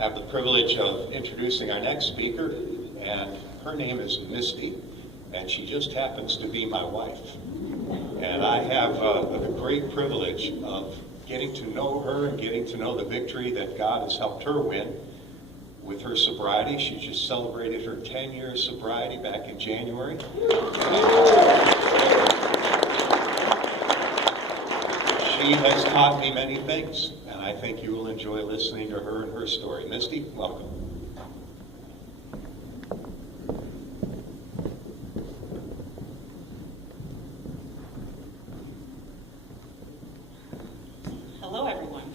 I have the privilege of introducing our next speaker, and her name is Misty, and she just happens to be my wife. And I have the great privilege of getting to know her and getting to know the victory that God has helped her win with her sobriety. She just celebrated her 10-year sobriety back in January. She has taught me many things, and I think you will enjoy listening to her and her story. Misty, welcome. Hello, everyone.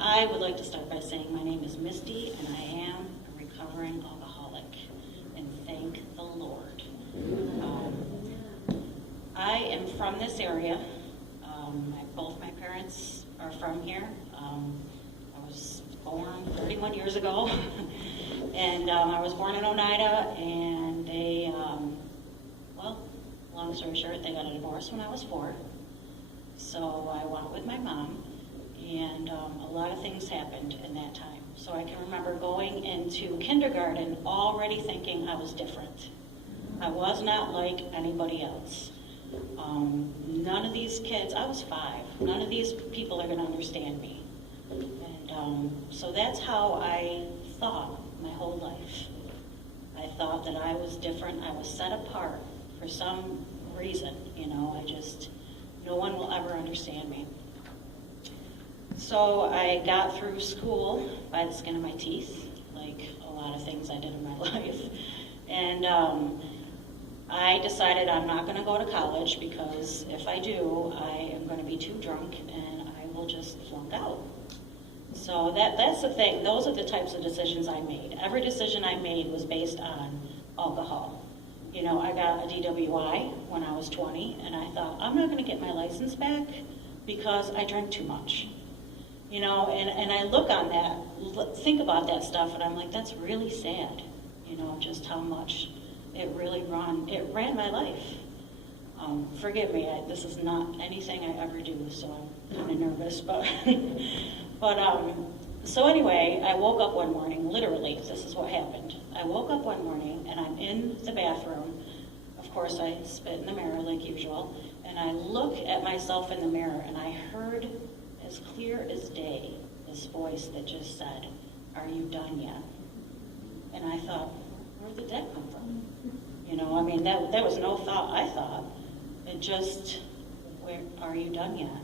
I would like to start by saying my name is Misty, and I am a recovering alcoholic, and thank the Lord. I am from this area. Both my parents are from here. I was born 31 years ago, and I was born in Oneida, and they, long story short, they got a divorce when I was 4. So I went with my mom, and a lot of things happened in that time. So I can remember going into kindergarten already thinking I was different. I was not like anybody else. None of these kids, I was 5, none of these people are going to understand me. And so that's how I thought my whole life. I thought that I was different, I was set apart for some reason, no one will ever understand me. So I got through school by the skin of my teeth, like a lot of things I did in my life. And I decided I'm not going to go to college because if I do, I am going to be too drunk and I will just flunk out. So that's the thing. Those are the types of decisions I made. Every decision I made was based on alcohol. I got a DWI when I was 20, and I thought, I'm not going to get my license back because I drank too much. And I look on that, think about that stuff, and I'm like, that's really sad, just how much it ran my life. Forgive me, this is not anything I ever do, so I'm kind of nervous, but so anyway, I woke up one morning, literally, this is what happened. I woke up one morning, and I'm in the bathroom. Of course, I spit in the mirror like usual, and I look at myself in the mirror, and I heard, as clear as day, this voice that just said, "Are you done yet?" And I thought, where did that come from? That was no thought I thought. It just, where are you done yet?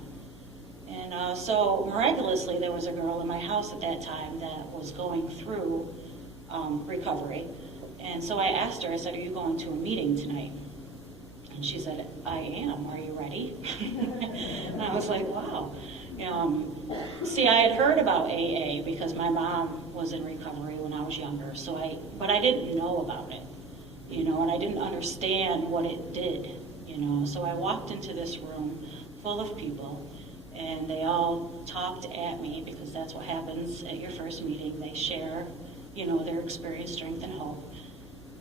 And so miraculously, there was a girl in my house at that time that was going through recovery. And so I asked her, I said, are you going to a meeting tonight? And she said, I am. Are you ready? And I was like, wow. See, I had heard about AA because my mom was in recovery when I was younger. But I didn't know about it, and I didn't understand what it did, So I walked into this room full of people, and they all talked at me because that's what happens at your first meeting. They share, their experience, strength, and hope.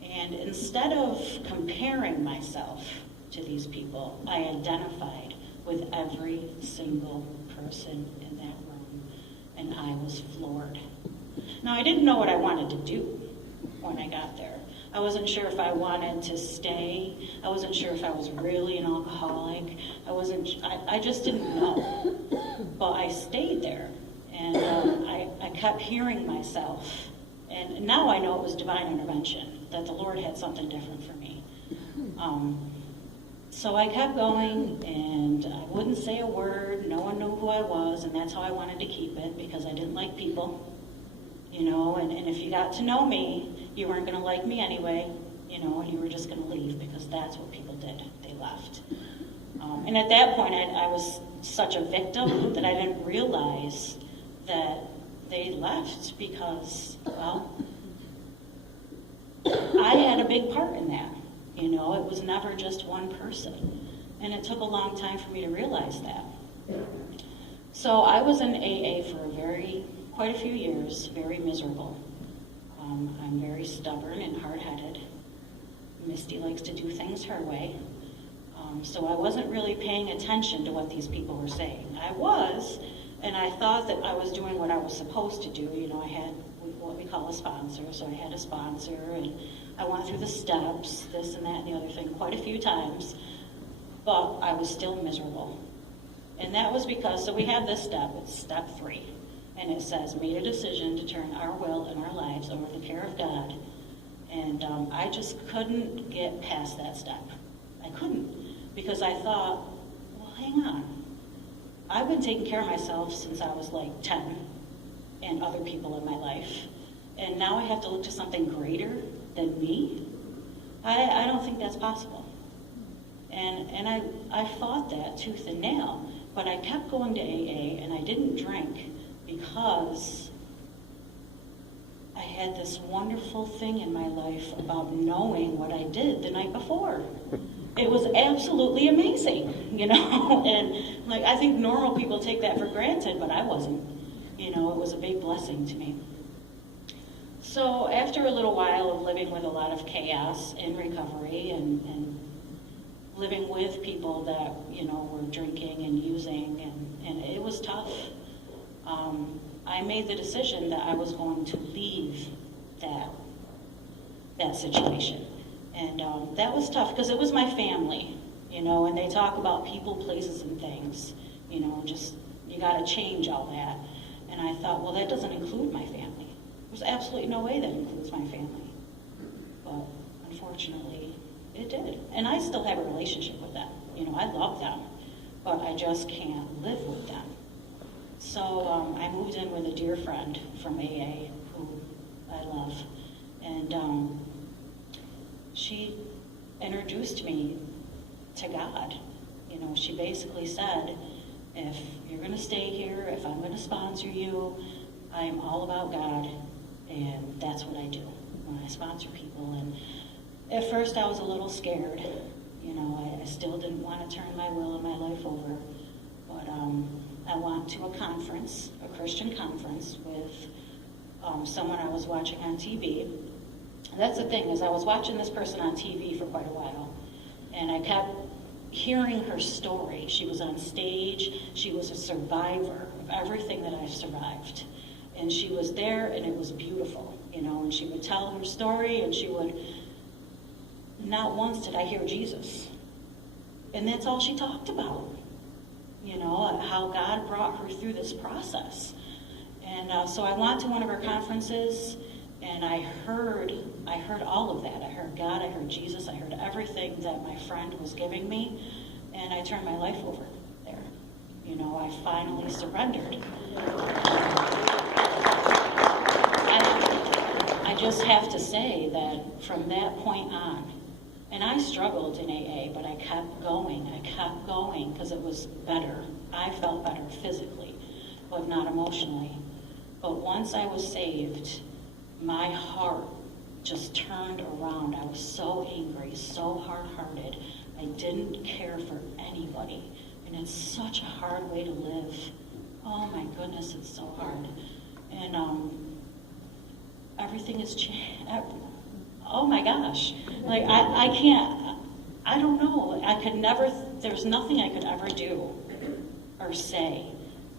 And instead of comparing myself to these people, I identified with every single person in that room, and I was floored. Now, I didn't know what I wanted to do when I got there. I wasn't sure if I wanted to stay. I wasn't sure if I was really an alcoholic. I just didn't know. But I stayed there, and I kept hearing myself. And now I know it was divine intervention, that the Lord had something different for me. So I kept going, and I wouldn't say a word. No one knew who I was, and that's how I wanted to keep it, because I didn't like people. And if you got to know me, you weren't going to like me anyway, and you were just going to leave, because that's what people did. They left. And at that point, I was such a victim that I didn't realize that they left because, I had a big part in that. It was never just one person. And it took a long time for me to realize that. So I was in AA for quite a few years, very miserable. I'm very stubborn and hard-headed. Misty likes to do things her way. So I wasn't really paying attention to what these people were saying. I was, And I thought that I was doing what I was supposed to do. You know, I had what we call a sponsor, so I had a sponsor, and I went through the steps, this and that and the other thing, quite a few times, but I was still miserable. And that was because, so we have this step, it's step 3, and it says, made a decision to turn our will and our lives over to the care of God. And I just couldn't get past that step. I couldn't, because I thought, well, hang on. I've been taking care of myself since I was like 10, and other people in my life. And now I have to look to something greater than me? I don't think that's possible. And I fought that tooth and nail, but I kept going to AA, and I didn't drink because I had this wonderful thing in my life about knowing what I did the night before. It was absolutely amazing, you know, and like I think normal people take that for granted, but I wasn't. You know, it was a big blessing to me. So after a little while of living with a lot of chaos in recovery and living with people that, you know, were drinking and using, and it was tough, I made the decision that I was going to leave that situation. And that was tough because it was my family, you know, and they talk about people, places, and things, you know, just, you got to change all that. And I thought, well, that doesn't include my family. There's absolutely no way that includes my family. But unfortunately, it did. And I still have a relationship with them. You know, I love them, but I just can't live with them. So I moved in with a dear friend from AA who I love. And she introduced me to God. You know, she basically said, if you're going to stay here, if I'm going to sponsor you, I am all about God, and that's what I do when I sponsor people. And at first I was a little scared. You know, I still didn't want to turn my will and my life over. But I went to a conference, a Christian conference, with someone I was watching on TV. That's the thing, is I was watching this person on TV for quite a while, and I kept hearing her story. She was on stage. She was a survivor of everything that I've survived. And she was there, and it was beautiful, you know, and she would tell her story, and she would, not once did I hear Jesus. And that's all she talked about, you know, how God brought her through this process. And so I went to one of her conferences, and I heard all of that. I heard God, I heard Jesus, I heard everything that my friend was giving me, and I turned my life over there. You know, I finally surrendered. I just have to say that from that point on, and I struggled in AA, but I kept going because it was better. I felt better physically, but not emotionally. But once I was saved, my heart just turned around. I was so angry, so hard-hearted. I didn't care for anybody. And it's such a hard way to live. Oh my goodness, it's so hard. And everything has changed. Oh my gosh. Like, I can't, I don't know. I could never, there's nothing I could ever do or say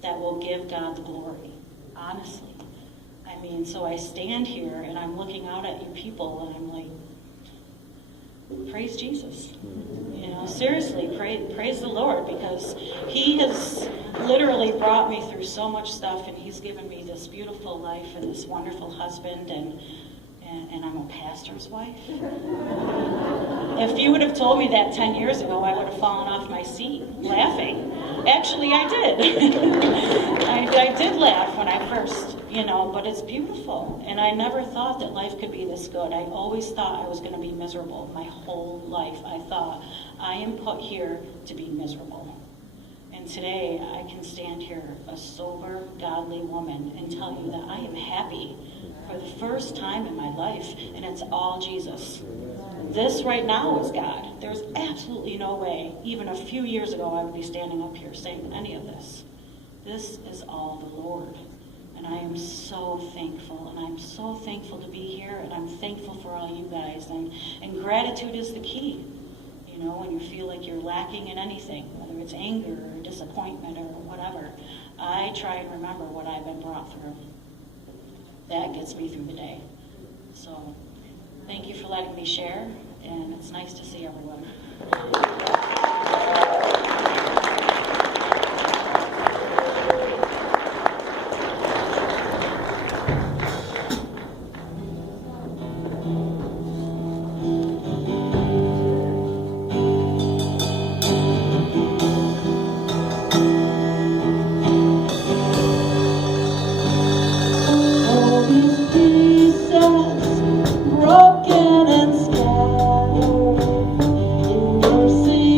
that will give God the glory, honestly. I mean, so I stand here and I'm looking out at you people and I'm like, praise Jesus. You know, seriously, praise the Lord, because He has literally brought me through so much stuff, and He's given me this beautiful life and this wonderful husband, and I'm a pastor's wife. If you would have told me that 10 years ago, I would have fallen off my seat laughing. Actually, I did. I did laugh when I first, you know, but it's beautiful. And I never thought that life could be this good. I always thought I was going to be miserable my whole life. I thought, I am put here to be miserable. And today, I can stand here, a sober, godly woman, and tell you that I am happy for the first time in my life, and it's all Jesus. This right now is God. There's absolutely no way, even a few years ago, I would be standing up here saying any of this. This is all the Lord. And I am so thankful, and I'm so thankful to be here, and I'm thankful for all you guys. And gratitude is the key. You know, when you feel like you're lacking in anything, whether it's anger or disappointment or whatever, I try and remember what I've been brought through. That gets me through the day. So thank you for letting me share, and it's nice to see everyone. All these pieces broken and scattered in mercy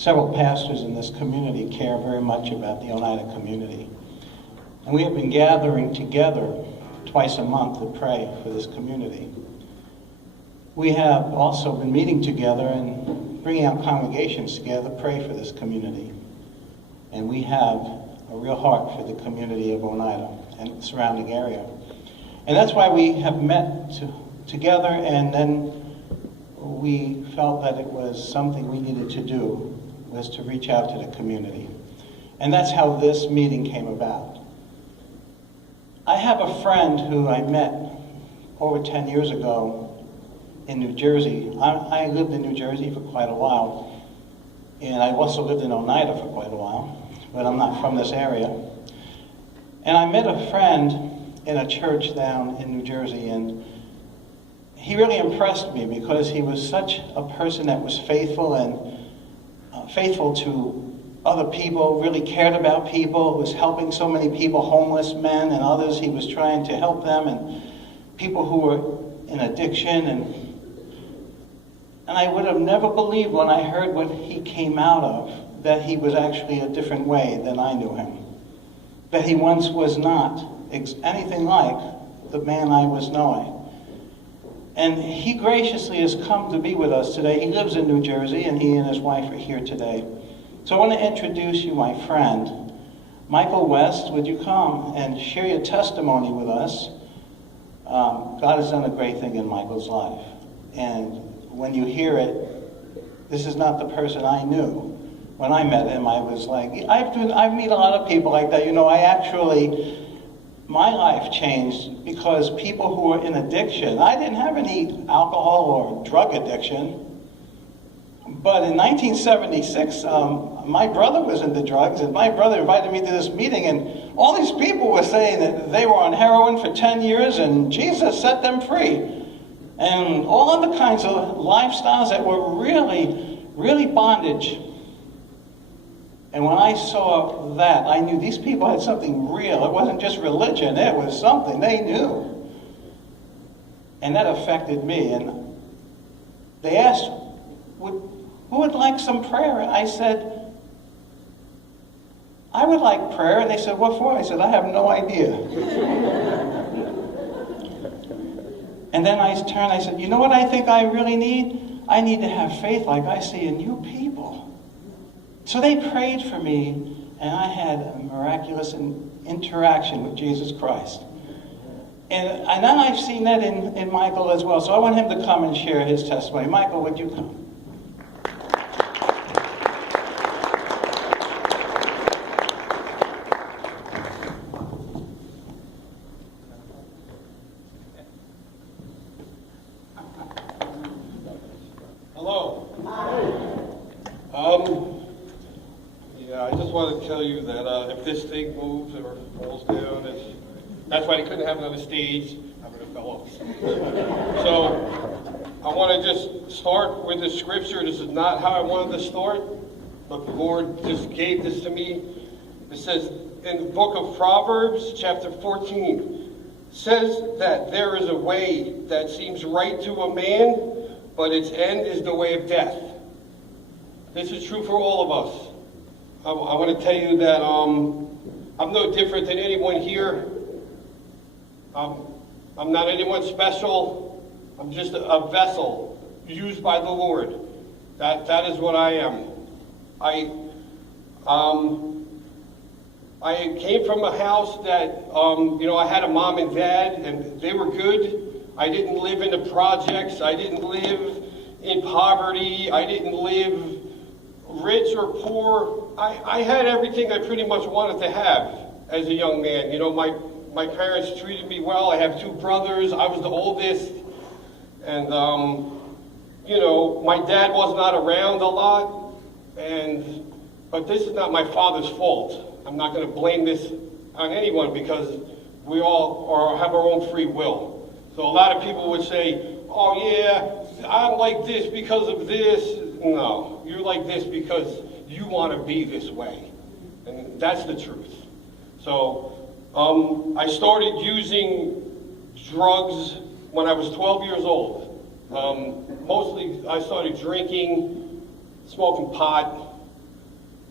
several pastors in this community care very much about the Oneida community. And we have been gathering together twice a month to pray for this community. We have also been meeting together and bringing our congregations together to pray for this community. And we have a real heart for the community of Oneida and the surrounding area. And that's why we have met together, and then we felt that it was something we needed to do, was to reach out to the community. And that's how this meeting came about. I have a friend who I met over 10 years ago in New Jersey. I lived in New Jersey for quite a while, and I also lived in Oneida for quite a while, but I'm not from this area. And I met a friend in a church down in New Jersey, and he really impressed me because he was such a person that was faithful and faithful to other people, really cared about people, was helping so many people, homeless men and others. He was trying to help them, and people who were in addiction. And I would have never believed when I heard what he came out of, that he was actually a different way than I knew him. That he once was not anything like the man I was knowing. And he graciously has come to be with us today. He lives in New Jersey, and he and his wife are here today. So I want to introduce you my friend, Michael West. Would you come and share your testimony with us? God has done a great thing in Michael's life. And when you hear it, this is not the person I knew. When I met him, I was like, I meet a lot of people like that. You know, my life changed because people who were in addiction, I didn't have any alcohol or drug addiction. But in 1976, my brother was into drugs, and my brother invited me to this meeting, and all these people were saying that they were on heroin for 10 years, and Jesus set them free. And all other kinds of lifestyles that were really, really bondage. And when I saw that, I knew these people had something real. It wasn't just religion, it was something they knew. And that affected me. And they asked, who would like some prayer? I said, I would like prayer. And they said, what for? I said, I have no idea. And then I turned, I said, you know what I think I really need? I need to have faith like I see in you people. So they prayed for me, and I had a miraculous interaction with Jesus Christ. And then I've seen that in Michael as well. So I want him to come and share his testimony. Michael, would you come? Hello. Yeah, I just want to tell you that if this thing moves or falls down, that's why they couldn't have another stage. I would have fell off. So I want to just start with the scripture. This is not how I wanted to start, but the Lord just gave this to me. It says in the book of Proverbs, chapter 14, says that there is a way that seems right to a man, but its end is the way of death. This is true for all of us. I want to tell you that I'm no different than anyone here. I'm not anyone special. I'm just a vessel used by the Lord. That is what I am. I came from a house that, I had a mom and dad, and they were good. I didn't live in the projects. I didn't live in poverty. I didn't live rich or poor. I had everything I pretty much wanted to have as a young man. My parents treated me well. I have two brothers. I was the oldest. And, my dad was not around a lot. But this is not my father's fault. I'm not going to blame this on anyone because we all have our own free will. So a lot of people would say, oh yeah, I'm like this because of this. No, you're like this because you want to be this way. And that's the truth. So I started using drugs when I was 12 years old. Mostly I started drinking, smoking pot,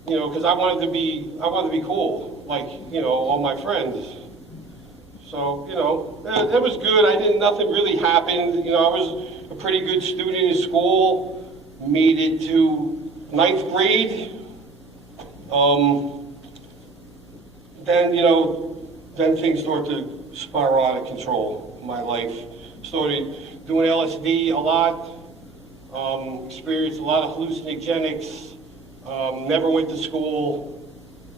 because I wanted to be cool, like, all my friends. So, it was good. Nothing really happened. I was a pretty good student in school, made it to 9th grade. Then things started to spiral out of control in my life. Started doing LSD a lot, experienced a lot of hallucinogenics, never went to school,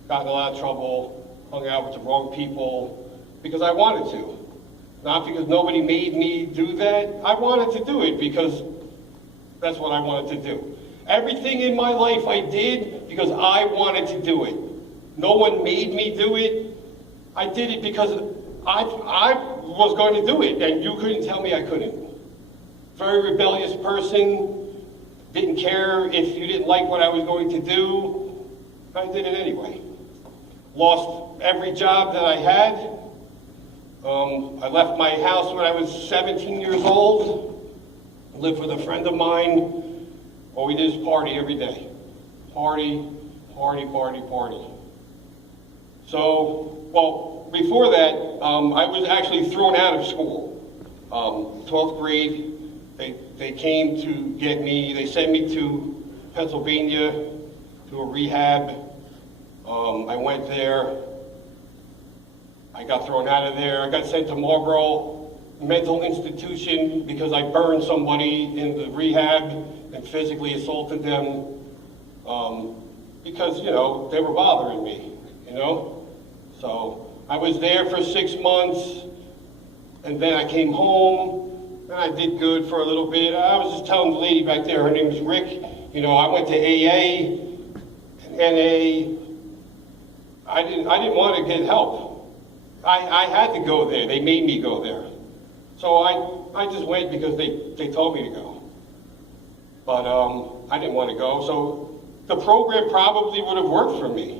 got in a lot of trouble, hung out with the wrong people, because I wanted to. Not because nobody made me do that. I wanted to do it because that's what I wanted to do. Everything in my life I did because I wanted to do it. No one made me do it. I did it because I was going to do it, and you couldn't tell me I couldn't. Very rebellious person, didn't care if you didn't like what I was going to do. I did it anyway. Lost every job that I had. I left my house when I was 17 years old. Lived with a friend of mine. All we did is party every day. Party, party, party, party. So, before that, I was actually thrown out of school. 12th grade, they came to get me. They sent me to Pennsylvania to a rehab. I went there. I got thrown out of there. I got sent to Marlboro Mental Institution because I burned somebody in the rehab and physically assaulted them because, they were bothering me, So I was there for 6 months, and then I came home, and I did good for a little bit. I was just telling the lady back there, her name was Rick, I went to AA, NA. I didn't want to get help. I had to go there. They made me go there. So I just went because they told me to go. But I didn't want to go. So the program probably would have worked for me.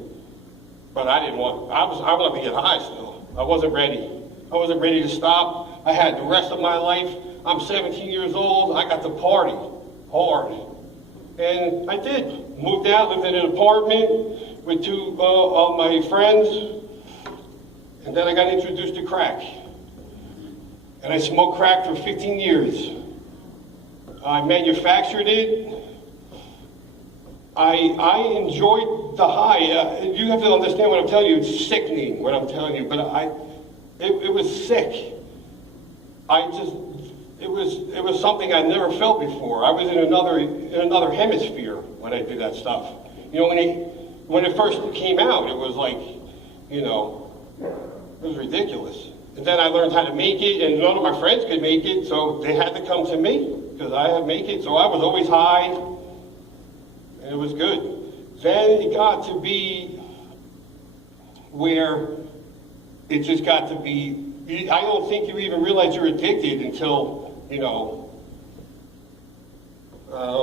But I didn't want, I wanted to get high still. I wasn't ready. I wasn't ready to stop. I had the rest of my life. I'm 17 years old. I got to party hard. And I did. Moved out, lived in an apartment with two of my friends. And then I got introduced to crack. And I smoked crack for 15 years. I manufactured it. I enjoyed the high. You have to understand what I'm telling you. It's sickening what I'm telling you, but it was sick. It was something I never felt before. I was in another hemisphere when I did that stuff. When it first came out, it was like, it was ridiculous. And then I learned how to make it, and none of my friends could make it, so they had to come to me because I had make it. So I was always high, and it was good. Then it got to be where it just got to be, I don't think you even realize you're addicted until,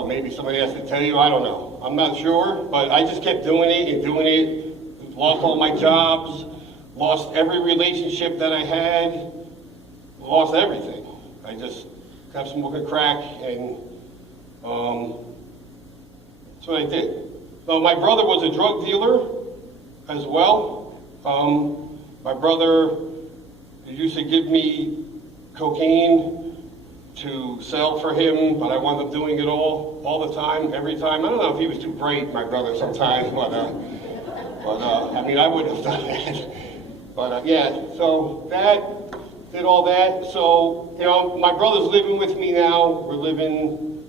maybe somebody has to tell you, I don't know. I'm not sure, but I just kept doing it and doing it, lost all my jobs, lost every relationship that I had, lost everything. I just kept smoking crack, and that's what I did. So my brother was a drug dealer as well. My brother used to give me cocaine to sell for him, but I wound up doing it all the time, every time. I don't know if he was too bright, my brother, sometimes, but I wouldn't have done that. But yeah, so that, did all that. So, my brother's living with me now. We're living,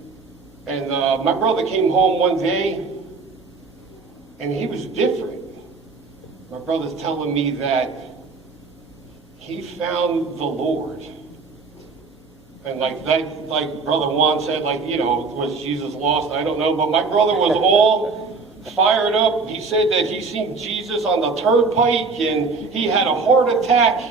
and my brother came home one day, and he was different. My brother's telling me that he found the Lord. And like Brother Juan said, was Jesus lost? I don't know, but my brother was all fired up. He said that he seen Jesus on the turnpike, and he had a heart attack,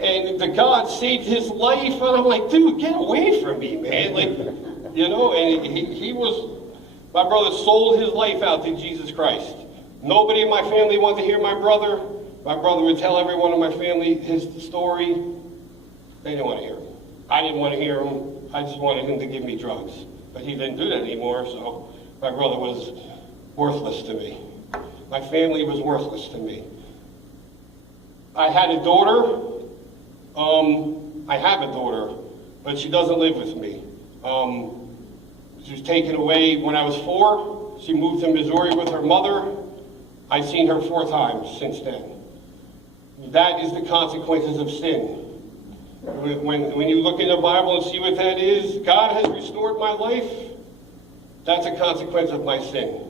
and the God saved his life. And I'm like, dude, get away from me, man. And he was, my brother sold his life out to Jesus Christ. Nobody in my family wanted to hear my brother. My brother would tell everyone in my family his story. They didn't want to hear him. I didn't want to hear him. I just wanted him to give me drugs. But he didn't do that anymore, so my brother was worthless to me. My family was worthless to me. I had a daughter. I have a daughter, but she doesn't live with me. She was taken away when I was 4. She moved to Missouri with her mother. I've seen her 4 times since then. That is the consequences of sin. When you look in the Bible and see what that is, God has restored my life. That's a consequence of my sin.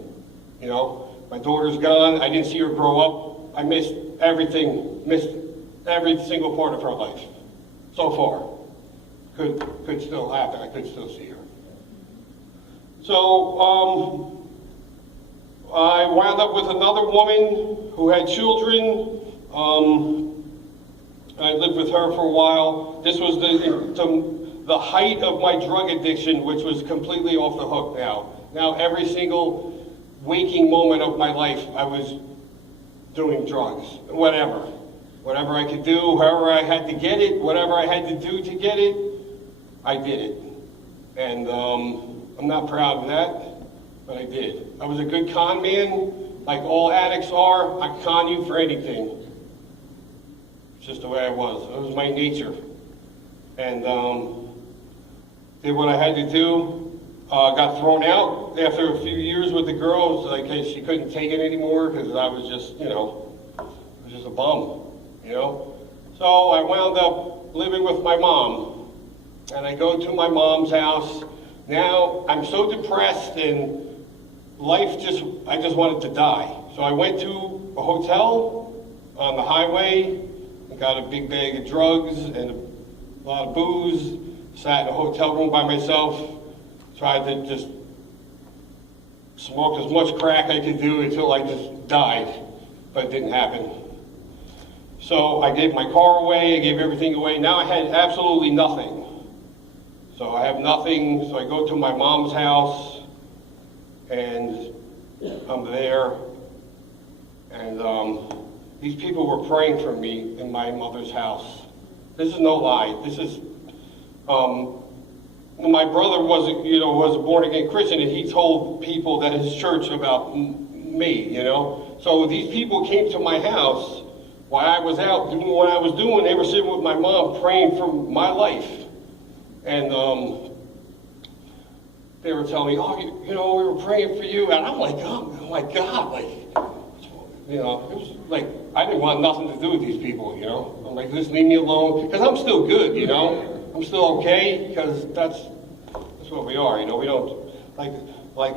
You know, my daughter's gone. I didn't see her grow up. I missed everything, missed every single part of her life so far. Could still happen. I could still see her. So I wound up with another woman who had children. I lived with her for a while. This was the height of my drug addiction, which was completely off the hook now. Now every single waking moment of my life, I was doing drugs, whatever. Whatever I could do, however I had to get it, whatever I had to do to get it, I did it. And I'm not proud of that, but I did. I was a good con man, like all addicts are. I con you for anything. It's just the way I was. It was my nature. And did what I had to do. Got thrown out after a few years with the girls. Like she couldn't take it anymore because I was just, I was just a bum, So I wound up living with my mom. And I go to my mom's house. Now I'm so depressed and I just wanted to die. So I went to a hotel on the highway. Got a big bag of drugs and a lot of booze, sat in a hotel room by myself, tried to just smoke as much crack I could do until I just died, but it didn't happen. So I gave my car away, I gave everything away. Now I had absolutely nothing. So I have nothing, so I go to my mom's house, and I'm there, and these people were praying for me in my mother's house. This is no lie. This is, my brother was a born-again Christian, and he told people at his church about me, So these people came to my house while I was out doing what I was doing. They were sitting with my mom praying for my life. And they were telling me, we were praying for you. And I'm like, oh my God, it was like, I didn't want nothing to do with these people, I'm like, just leave me alone. Because I'm still good, I'm still okay, because that's what we are, we don't, like